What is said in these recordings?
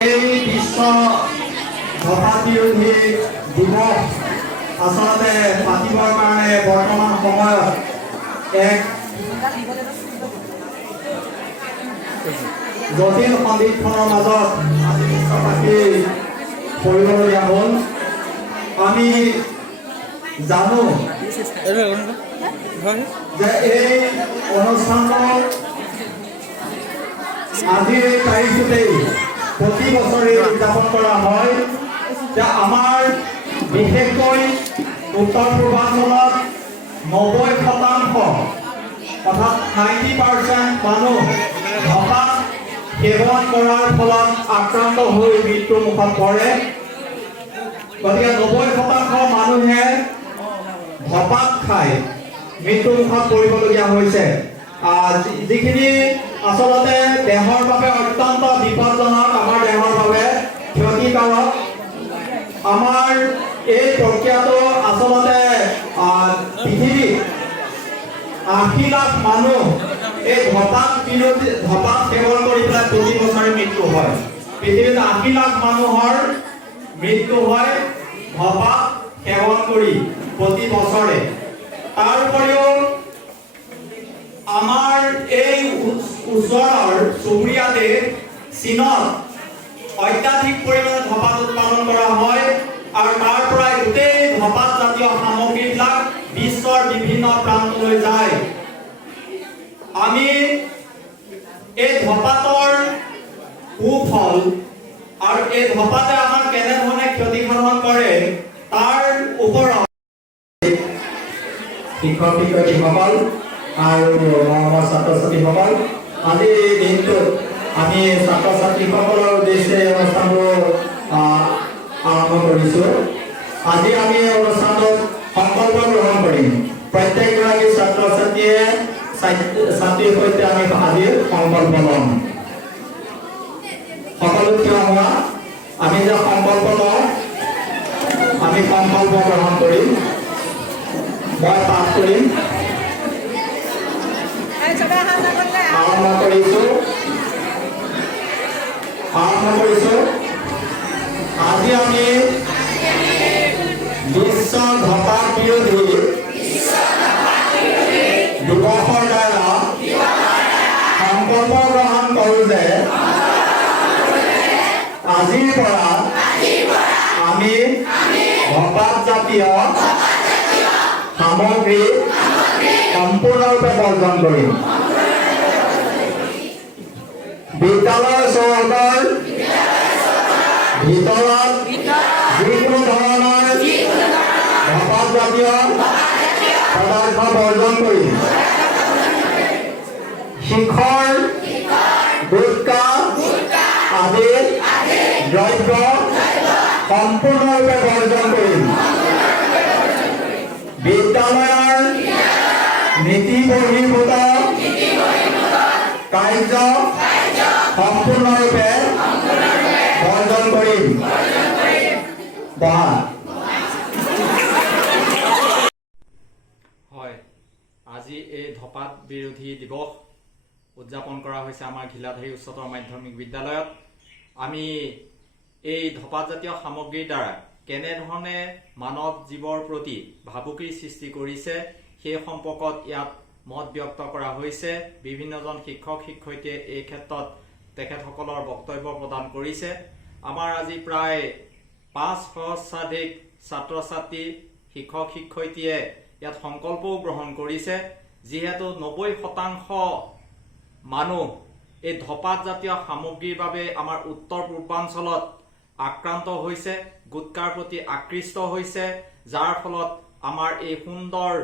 এই বিশ্ব ধপাত বিৰোধী দিৱস আচলতে পাতিবৰ কাৰণে বৰ্তমান সময়ত এক জটিল সন্দিক্ষণৰ মাজত পাতি কৰিবলগীয়া হ'ল। আমি জানো যে এই অনুষ্ঠানটো আজিৰ এই তাৰিখতেই প্ৰতি বছৰে উদযাপন কৰা হয়। যে আমাৰ বিশেষকৈ উত্তৰ পূৰ্বাঞ্চলত 90% অৰ্থাৎ 90% মানুহ ধপাত সেৱন কৰাৰ ফলত আক্ৰান্ত হৈ মৃত্যুৰ মুখত পৰে। গতিকে 90% মানুহে ধপাত খাই মৃত্যুৰ মুখত পৰিবলগীয়া হৈছে, যিখিনি আচলতে দেহৰ বাবে অত্যন্ত বিপদজনক, আমাৰ দেহৰ বাবে ক্ষতিকাৰক। আমাৰ এই প্ৰক্ৰিয়াটো আচলতে পৃথিৱীত 80 লাখ মানুহ এই ধপাত সেৱন কৰি পেলাই প্ৰতি বছৰে মৃত্যু হয়। পৃথিৱীত 80 লাখ মানুহৰ মৃত্যু হয় ধপাত সেৱন কৰি প্ৰতি বছৰে। তাৰ উপৰিও আমাৰ এই ওচৰৰ চুবুৰীয়া দেশ চীনত অত্যাধিক পৰিমাণে ধপাত উৎপাদন কৰা হয় আৰু তাৰ পৰাই গোটেই ধপাত জাতীয় সামগ্ৰীবিলাক বিশ্বৰ বিভিন্ন প্ৰান্তলৈ যায়। আমি এই ধপাতৰ কুফল আৰু এই ধপাতে আমাক কেনেধৰণে ক্ষতিসাধন কৰে তাৰ ওপৰত শিক্ষক শিক্ষয়িত্ৰীসকল আৰু আমাৰ ছাত্ৰ ছাত্ৰীসকল, আজি দিনটোত আমি ছাত্ৰ ছাত্ৰীসকলৰ উদ্দেশ্যে অনুষ্ঠানটো আৰম্ভ কৰিছোঁ। আজি আমি অনুষ্ঠানটোত সংকল্প গ্ৰহণ কৰিম। প্ৰত্যেকগৰাকী ছাত্ৰ ছাত্ৰীৰ সৈতে আমি আজি সংকল্প ল'ম। সকলো থিয় হোৱা। আমি যে সংকল্প লওঁ, আমি সংকল্প গ্ৰহণ কৰিম। মই পাঠ কৰিম। আৰম্ভ কৰিছো। আজি আমি বিশ্ব ধপাত বিৰোধী দিৱসৰ দ্বাৰা সংকল্প গ্ৰহণ কৰোঁ যে আজিৰ পৰা আমি ধপাত জাতীয় সামগ্ৰী সম্পূৰ্ণৰূপে বৰ্জন কৰিম। বিদ্যালয় চৌহদৰ ভিতৰত যিকোনো ধৰণৰ ধপাত জাতীয় পদাৰ্থ বৰ্জন কৰিম। শিখৰ, গুটখা আদি দ্ৰব্য সম্পূৰ্ণৰূপে বৰ্জন কৰিম। বিদ্যালয়ৰ নীতি বহিৰ্ভূত কাৰ্য সম্পূৰ্ণৰূপে বৰ্জন কৰিম। হয়, আজি এই ধপাত বিৰোধী দিৱস উদযাপন কৰা হৈছে আমাৰ ঘিলাধাৰী উচ্চতৰ মাধ্যমিক বিদ্যালয়ত। আমি এই ধপাত জাতীয় সামগ্ৰীৰ দ্বাৰা কেনেধৰণে মানৱ জীৱৰ প্ৰতি ভাবুকিৰ সৃষ্টি কৰিছে সেই সম্পৰ্কত ইয়াত মত ব্যক্ত কৰা হৈছে। বিভিন্নজন শিক্ষক শিক্ষয়িত্ৰীয়ে এই ক্ষেত্ৰত তেখেতসকলৰ বক্তব্য প্ৰদান কৰিছে। আমাৰ আজি প্ৰায় 5 সহস্ৰাধিক ছাত্ৰ ছাত্ৰী শিক্ষক শিক্ষয়িত্ৰীয়ে ইয়াত সংকল্পও গ্ৰহণ কৰিছে। যিহেতু 90% মানুহ এই ধপাত জাতীয় সামগ্ৰীৰ বাবে আমাৰ উত্তৰ পূৰ্বাঞ্চলত আক্ৰান্ত হৈছে, গুটকাৰ প্ৰতি আকৃষ্ট হৈছে, যাৰ ফলত আমাৰ এই সুন্দৰ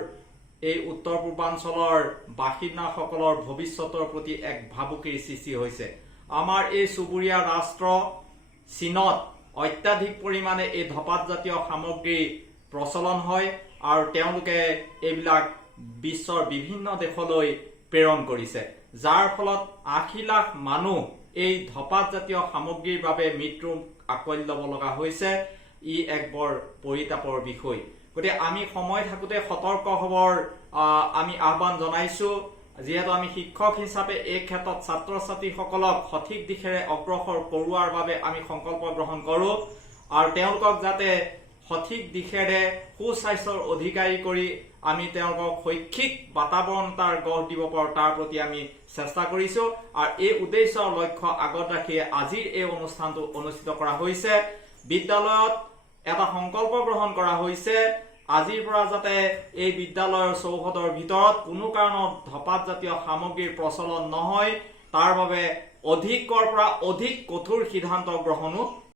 এই উত্তৰ পূৰ্বাঞ্চলৰ বাসিন্দাসকলৰ ভৱিষ্যতৰ প্ৰতি এক ভাবুকিৰ সৃষ্টি হৈছে। আমাৰ এই চুবুৰীয়া ৰাষ্ট্ৰ চীনত অত্যাধিক পৰিমাণে এই ধপাত জাতীয় সামগ্ৰী প্ৰচলন হয় আৰু তেওঁলোকে এইবিলাক বিশ্বৰ বিভিন্ন দেশলৈ প্ৰেৰণ কৰিছে, যাৰ ফলত 80 লাখ মানুহ এই ধপাত জাতীয় সামগ্ৰীৰ বাবে মৃত্যু আকোৱালি ল'ব লগা হৈছে। ই এক বৰ পৰিতাপৰ বিষয়। গতিকে আমি সময় থাকোঁতে সতৰ্ক হ'বৰ আমি আহ্বান জনাইছোঁ। যিহেতু আমি শিক্ষক হিচাপে এই ক্ষেত্ৰত ছাত্ৰ ছাত্ৰীসকলক সঠিক দিশেৰে অগ্ৰসৰ কৰোৱাৰ বাবে আমি সংকল্প গ্ৰহণ কৰোঁ আৰু তেওঁলোকক যাতে সঠিক দিশেৰে সুস্বাস্থ্যৰ অধিকাৰী কৰি আমি তেওঁলোকক শৈক্ষিক বাতাবৰণ তাৰ গঢ় দিব পাৰোঁ তাৰ প্ৰতি আমি চেষ্টা কৰিছোঁ আৰু এই উদ্দেশ্য লক্ষ্য আগত ৰাখি আজিৰ এই অনুষ্ঠানটো অনুষ্ঠিত কৰা হৈছে। বিদ্যালয়ত এটা সংকল্প গ্ৰহণ কৰা হৈছে আজিৰ পৰা যাতে এই বিদ্যালয়ৰ চৌহদৰ ভিতৰত কোনো কাৰণত ধপাত জাতীয় সামগ্ৰীৰ প্ৰচলন নহয় তাৰ বাবে অধিকৰ পৰা অধিক কঠোৰ সিদ্ধান্ত গ্ৰহণো